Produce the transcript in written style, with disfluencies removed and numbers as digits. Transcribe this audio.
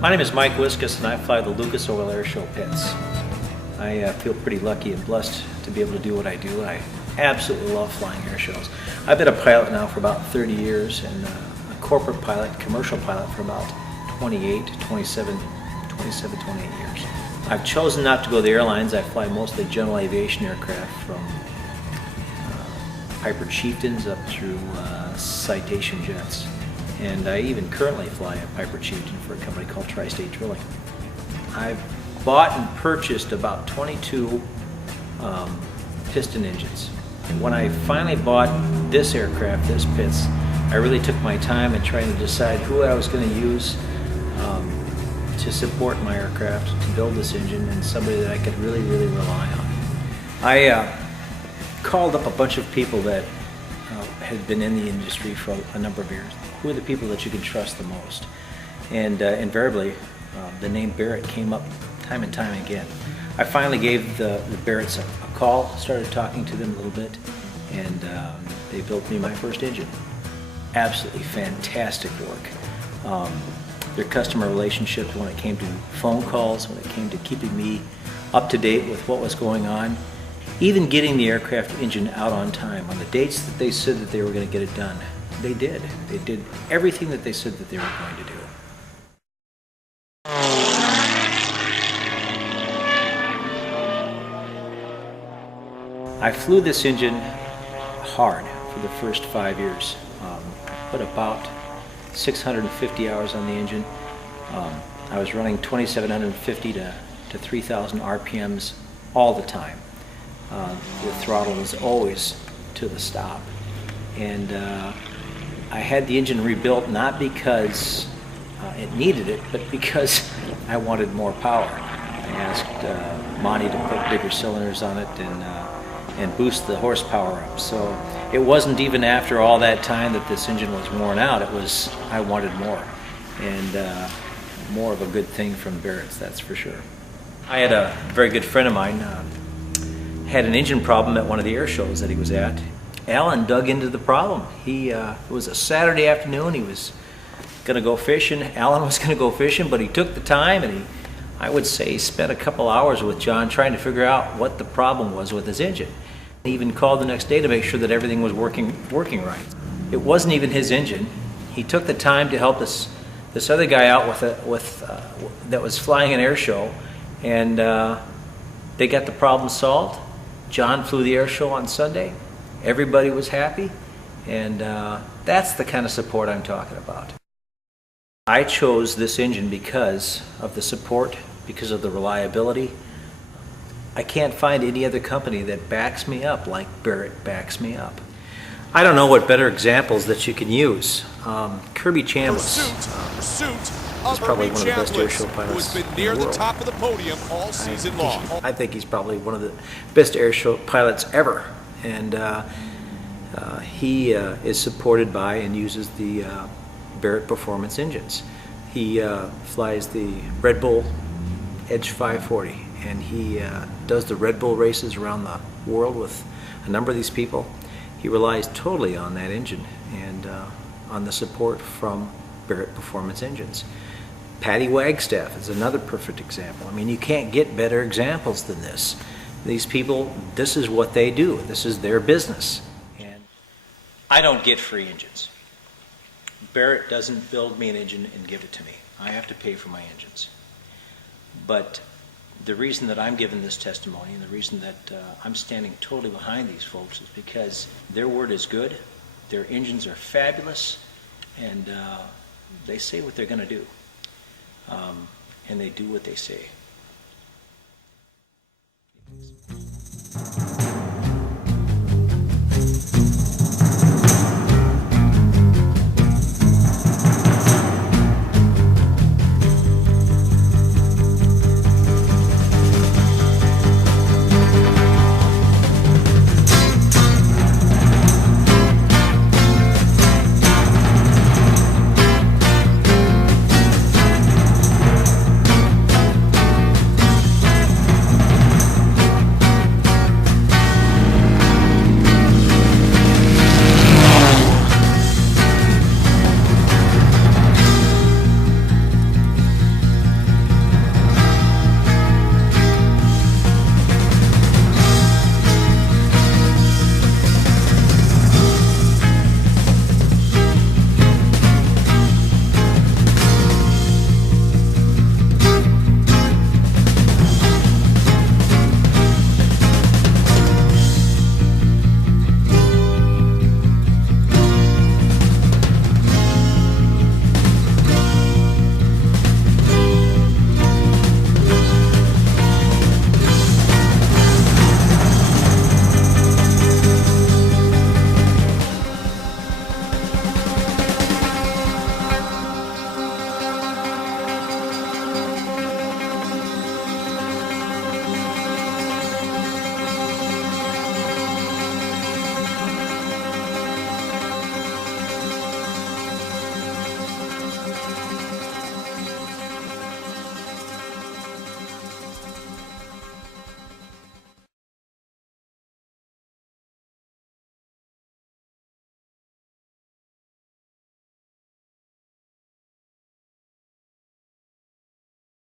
My name is Mike Wiskus and I fly the Lucas Oil Air Show pits. I feel pretty lucky and blessed to be able to do what I do. I absolutely love flying air shows. I've been a pilot now for about 30 years and a corporate pilot, commercial pilot for about 28 years. I've chosen not to go to the airlines. I fly mostly general aviation aircraft from Piper Chieftains up through Citation jets. And I even currently fly a Piper Chieftain for a company called Tri-State Drilling. I've bought and purchased about 22 piston engines. And when I finally bought this aircraft, this Pitts, I really took my time in trying to decide who I was going to use to support my aircraft, to build this engine, and somebody that I could really rely on. I called up a bunch of people that had been in the industry for a number of years. Who are the people that you can trust the most? And invariably, the name Barrett came up time and time again. I finally gave the Barretts a call, started talking to them a little bit, and they built me my first engine. Absolutely fantastic work. Their customer relationships when it came to phone calls, when it came to keeping me up to date with what was going on, even getting the aircraft engine out on time. On the dates that they said that they were going to get it done, they did. They did everything that they said that they were going to do. I flew this engine hard for the first 5 years. Put about 650 hours on the engine. I was running 2,750 to 3,000 RPMs all the time. The throttle was always to the stop. And I had the engine rebuilt not because it needed it, but because I wanted more power. I asked Monty to put bigger cylinders on it and boost the horsepower up. So it wasn't even after all that time that this engine was worn out. It was, I wanted more. And more of a good thing from Barrett's, that's for sure. I had a very good friend of mine had an engine problem at one of the air shows that he was at. Alan dug into the problem. It was a Saturday afternoon. He was going to go fishing. Alan was going to go fishing, but he took the time and I would say, he spent a couple hours with John trying to figure out what the problem was with his engine. He even called the next day to make sure that everything was working right. It wasn't even his engine. He took the time to help this other guy out that was flying an air show, and they got the problem solved. John flew the air show on Sunday. Everybody was happy, and that's the kind of support I'm talking about. I chose this engine because of the support, because of the reliability. I can't find any other company that backs me up like Barrett backs me up. I don't know what better examples that you can use. Kirby Chambliss is probably one of the best airshow pilots in the world. Top of the podium all season long. I think he's probably one of the best airshow pilots ever, and he is supported by and uses the Barrett Performance engines. He flies the Red Bull Edge 540, and he does the Red Bull races around the world with a number of these people. He relies totally on that engine and on the support from Barrett Performance engines. Patty Wagstaff is another perfect example. I mean, you can't get better examples than this. These people, this is what they do. This is their business. And I don't get free engines. Barrett doesn't build me an engine and give it to me. I have to pay for my engines. But the reason that I'm giving this testimony and the reason that I'm standing totally behind these folks is because their word is good, their engines are fabulous, and they say what they're going to do. And they do what they say.